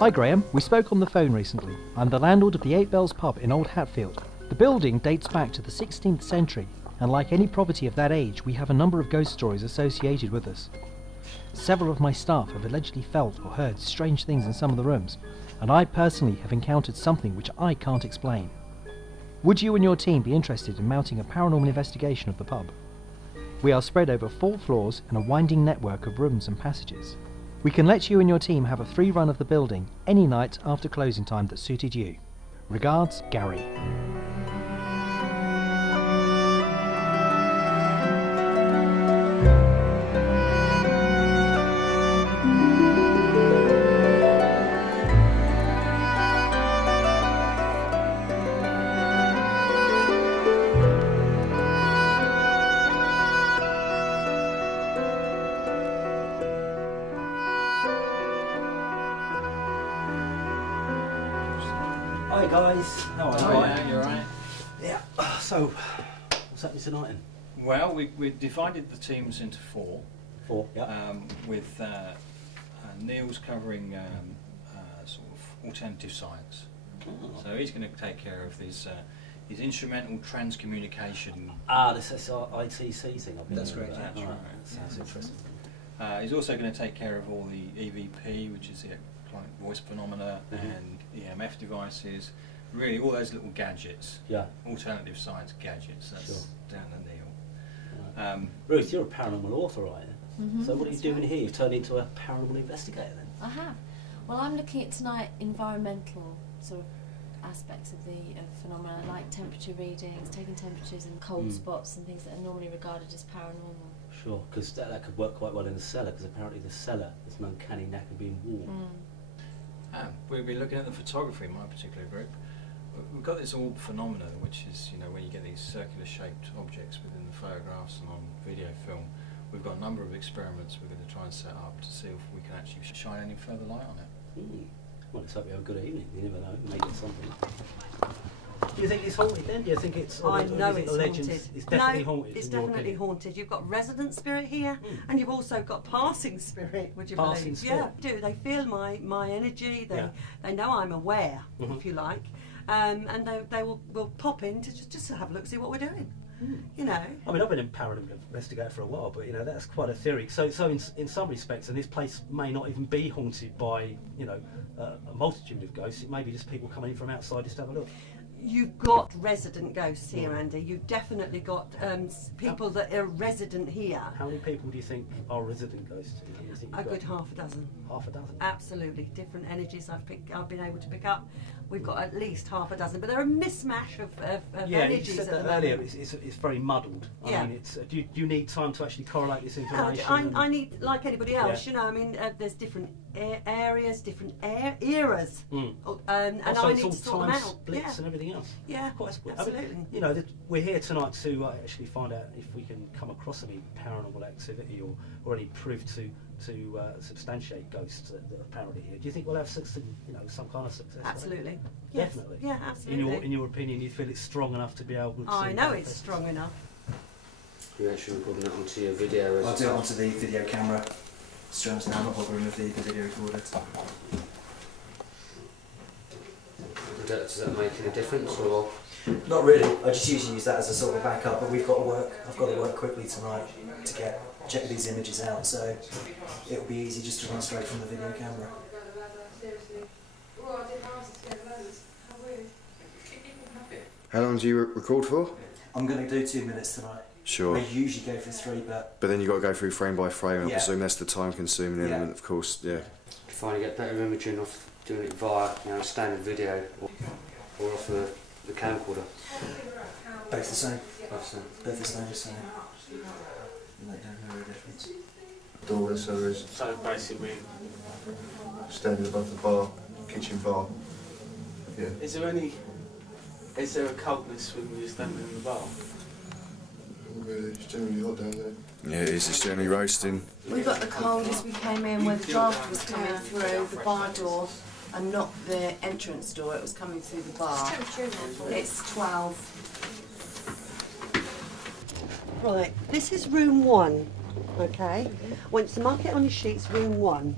Hi Graham, we spoke on the phone recently. I'm the landlord of the Eight Bells pub in Old Hatfield. The building dates back to the 16th century, and like any property of that age, we have a number of ghost stories associated with us. Several of my staff have allegedly felt or heard strange things in some of the rooms, and I personally have encountered something which I can't explain. Would you and your team be interested in mounting a paranormal investigation of the pub? We are spread over 4 floors in a winding network of rooms and passages. We can let you and your team have a free run of the building any night after closing time that suited you. Regards, Gary. Hi guys, how are you? Hi, you're right. Yeah, so what's happening tonight then? Well, we divided the teams into 4. 4, yeah. With Neil's covering sort of alternative science. Oh. So he's going to take care of his instrumental transcommunication. Ah, this is our ITC thing. That's correct, yeah. That's right. That sounds interesting. He's also going to take care of all the EVP, which is the electronic voice phenomena, and EMF devices, really all those little gadgets, alternative science gadgets. That's down to Neil. Right. Ruth, you're a paranormal author, aren't you? So what are you doing here? You've turned into a paranormal investigator then? I have. Well, I'm looking at tonight environmental sort of aspects of the phenomena, like temperature readings, taking temperatures in cold spots and things that are normally regarded as paranormal. Sure, because that could work quite well in the cellar, because apparently the cellar is an uncanny knack of being warm. We'll be looking at the photography in my particular group. We've got this orb phenomenon, which is, you know, when you get these circular shaped objects within the photographs and on video film. We've got a number of experiments we're going to try and set up to see if we can actually shine any further light on it. Well, let's hope you have a good evening. You never know, make it something. Do you think it's haunted then? Do you think it's... I know it's haunted. It's definitely haunted. It's definitely haunted. You've got resident spirit here, and you've also got passing spirit, would you believe? Passing spirit? Yeah, do. They feel my energy, they know I'm aware, if you like, and they will pop in to just to have a look, see what we're doing. You know. I mean, I've been a paranormal investigator for a while, but you know that's quite a theory. So in some respects, and this place may not even be haunted by a multitude of ghosts. It may be just people coming in from outside just to have a look. You've got resident ghosts here, Andy. You've definitely got people that are resident here. How many people do you think are resident ghosts? A good half a dozen. Half a dozen? Absolutely. Different energies I've been able to pick up. We've got at least half a dozen, but they're a mismatch of energies. You said that earlier. It's very muddled. I mean, do you need time to actually correlate this information? I need, like anybody else, you know. I mean, there's different areas, different eras, and I need to sort them out. Splits and everything else. Yeah, absolutely. I mean, you know, we're here tonight to actually find out if we can come across any paranormal activity or any proof to substantiate ghosts that are apparently here. Do you think we'll have some kind of success? Absolutely. Yes. Definitely. Yeah, absolutely. In your opinion, you feel it's strong enough to be able to... I know it's strong enough. You're actually recording that onto your video. I'll do it onto the video camera. Strums now, not bothering with the video recorder. Does that make any difference, or...? Not really. I just usually use that as a sort of backup, but I've got to work quickly tonight to check these images out, so it'll be easy just to run straight from the video camera. How long do you record for? I'm going to do 2 minutes tonight. Sure. I usually go for 3, but then you've got to go through frame by frame, and I presume that's the time-consuming element, of course, You finally get better imaging off doing it via, standard video or off the camcorder? Both the same. Both the same. They don't know the difference. Door cellar is So basically, standing above the bar, kitchen bar. Yeah. is there a coldness when you're standing in the bar? Really, it's generally hot down there. Yeah, it's generally roasting. We got the cold as we came in, where the draft was coming through the bar door and not the entrance door. It was coming through the bar. It's 12. Right, this is room 1, okay? I want you to mark it on your sheets, room 1.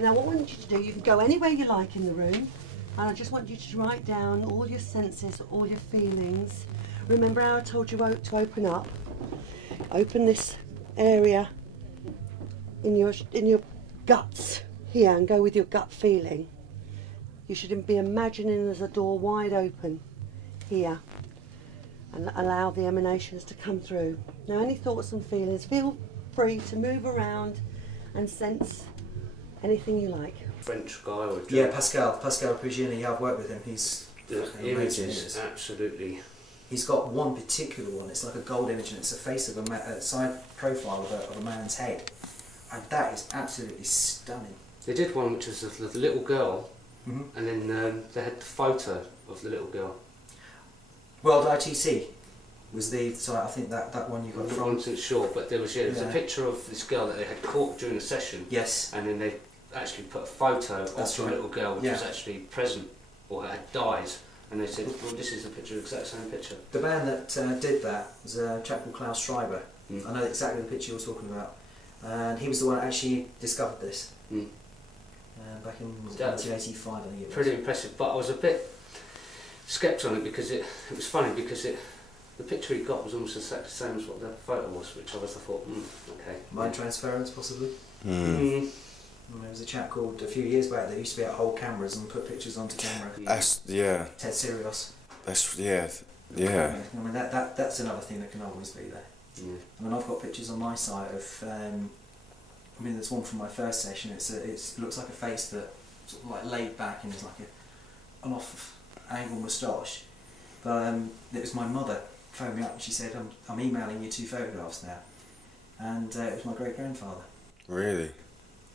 Now what I want you to do, you can go anywhere you like in the room, and I just want you to write down all your senses, all your feelings. Remember how I told you to open up? Open this area in your guts here and go with your gut feeling. You should be imagining there's a door wide open here and allow the emanations to come through. Now any thoughts and feelings, feel free to move around and sense anything you like. French guy or yeah, Pascal Prigioni. Yeah, I've worked with him. He's the images absolutely. He's got one particular one. It's like a gold image, and it's a face of a side profile of a man's head, and that is absolutely stunning. They did one which was of the little girl, and then they had the photo of the little girl. World ITC was the. So I think that one you got from. I wasn't sure, but there was a picture of this girl that they had caught during the session. Yes. And then they actually put a photo of the little girl which was actually present or had died. And they said, well, this is the picture, exact same picture. The band that did that was a chap called Klaus Schreiber. I know exactly the picture you're talking about. And he was the one that actually discovered this. Back in 1985, I think it was. Pretty impressive, but I was a bit sceptical on it because it was funny because the picture he got was almost exactly the same as what the photo was, which I thought, okay. Mind transference, possibly? There was a chap called a few years back that used to be able to hold cameras and put pictures onto camera. Ted Sirius. I mean that's another thing that can always be there. I mean I've got pictures on my site of I mean there's one from my first session. It looks like a face that sort of like laid back and is like an off angle moustache. But it was my mother phoned me up and she said I'm emailing you 2 photographs now, and it was my great grandfather. Really?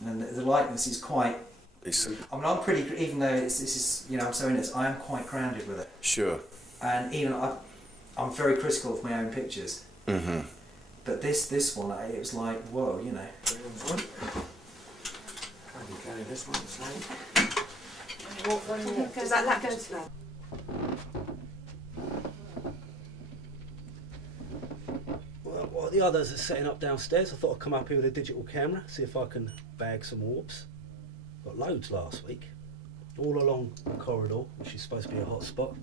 And the likeness is quite. I mean, I'm pretty. Even though this is, I'm so in it, I am quite grounded with it. Sure. And even I'm very critical of my own pictures. But this one, it was like, whoa, you know. This one, does that go to now? Well, while the others are setting up downstairs, I thought I'd come up here with a digital camera, see if I can bag some orbs. Got loads last week, all along the corridor, which is supposed to be a hot spot.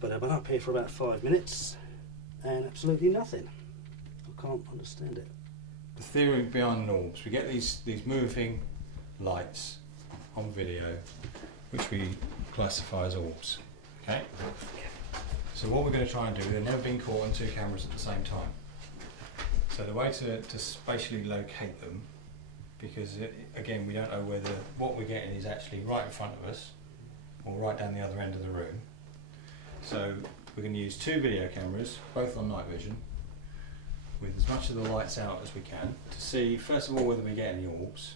But I've been up here for about 5 minutes, and absolutely nothing. I can't understand it. The theory behind orbs, we get these moving lights on video, which we classify as orbs. Okay. So what we're going to try and do, they've never been caught on 2 cameras at the same time. So the way to spatially locate them, because again we don't know whether what we're getting is actually right in front of us or right down the other end of the room. So we're going to use 2 video cameras, both on night vision, with as much of the lights out as we can, to see first of all whether we get any orbs,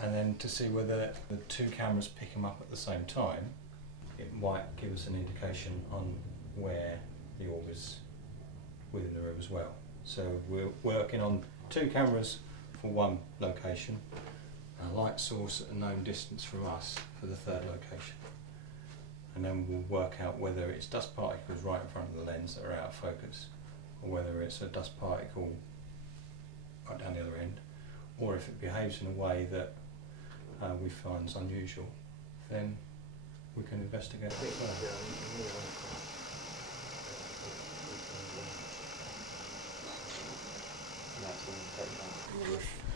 and then to see whether the 2 cameras pick them up at the same time. It might give us an indication on where the orb is within the room as well. So we're working on 2 cameras for 1 location, and a light source at a known distance from us for the 3rd location. And then we'll work out whether it's dust particles right in front of the lens that are out of focus, or whether it's a dust particle right down the other end, or if it behaves in a way that we find is unusual, then we can investigate it further.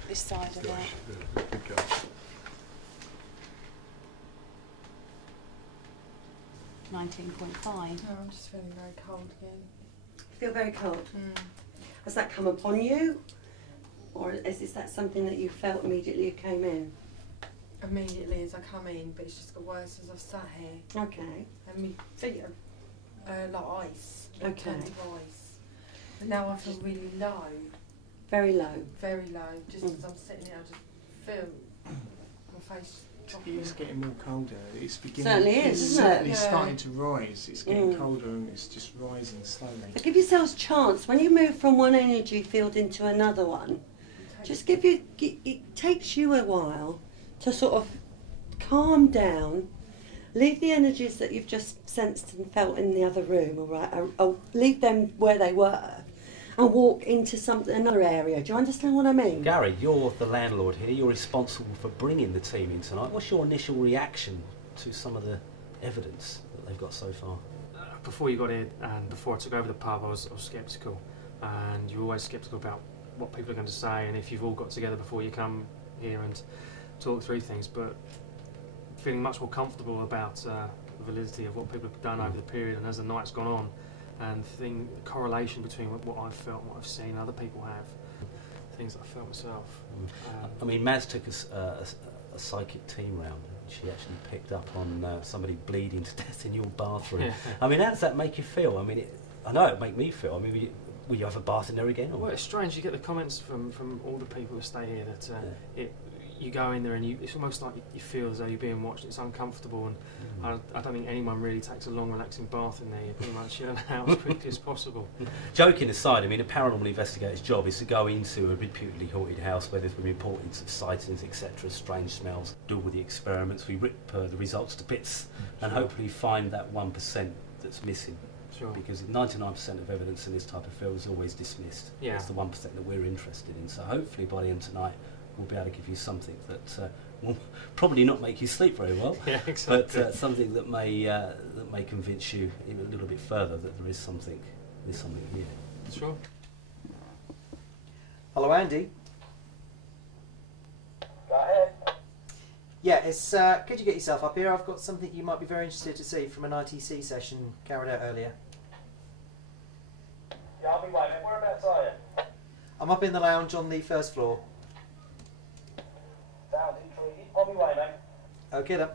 This side of it. 19.5. Oh, I'm just feeling very cold again. Feel very cold? Has that come upon you? Or is that something that you felt immediately you came in? Immediately as I come in, but it's just got worse as I've sat here. Okay. And my feet are like ice. Okay. Tons of ice. But now I feel really low. Very low? Very low. Just as I'm sitting here, I just feel my face dropping. It's getting more colder. It's beginning. Certainly is, it's isn't it? certainly starting to rise. It's getting colder and it's just rising slowly. But give yourselves chance. When you move from one energy field into another one, just it takes you a while to sort of calm down, leave the energies that you've just sensed and felt in the other room, all right, or leave them where they were, and walk into another area. Do you understand what I mean? Gary, you're the landlord here. You're responsible for bringing the team in tonight. What's your initial reaction to some of the evidence that they've got so far? Before you got here and before I took over the pub, I was sceptical, and you're always sceptical about what people are going to say and if you've all got together before you come here and talk through things. But feeling much more comfortable about the validity of what people have done over the period, and as the night's gone on, and the correlation between what I've felt and what I've seen other people have, things that I felt myself. I mean, Maz took a psychic team round. She actually picked up on somebody bleeding to death in your bathroom. Yeah. I mean, how does that make you feel? I mean, I know it make me feel. I mean, will you have a bath in there again? Or? Well, it's strange. You get the comments from all the people who stay here that you go in there and it's almost like you feel as though you're being watched. It's uncomfortable, and I don't think anyone really takes a long, relaxing bath in there. You're pretty much in and out as quickly as possible. Joking aside, I mean, a paranormal investigator's job is to go into a reputedly haunted house where there's been reports of sightings, etc., strange smells, do all the experiments, we rip the results to bits, and hopefully find that 1% that's missing. Sure. Because 99% of evidence in this type of field is always dismissed. Yeah. It's the 1% that we're interested in. So hopefully by the end of tonight, we'll be able to give you something that will probably not make you sleep very well, yeah, exactly. but something that may convince you even a little bit further that there is something here. Sure. Hello, Andy. Go ahead. Yeah, it's could you get yourself up here? I've got something you might be very interested to see from an ITC session carried out earlier. Yeah, I'll be waiting. Whereabouts are you? I'm up in the lounge on the first floor. Sounds intriguing. I'll be waiting. Okay then.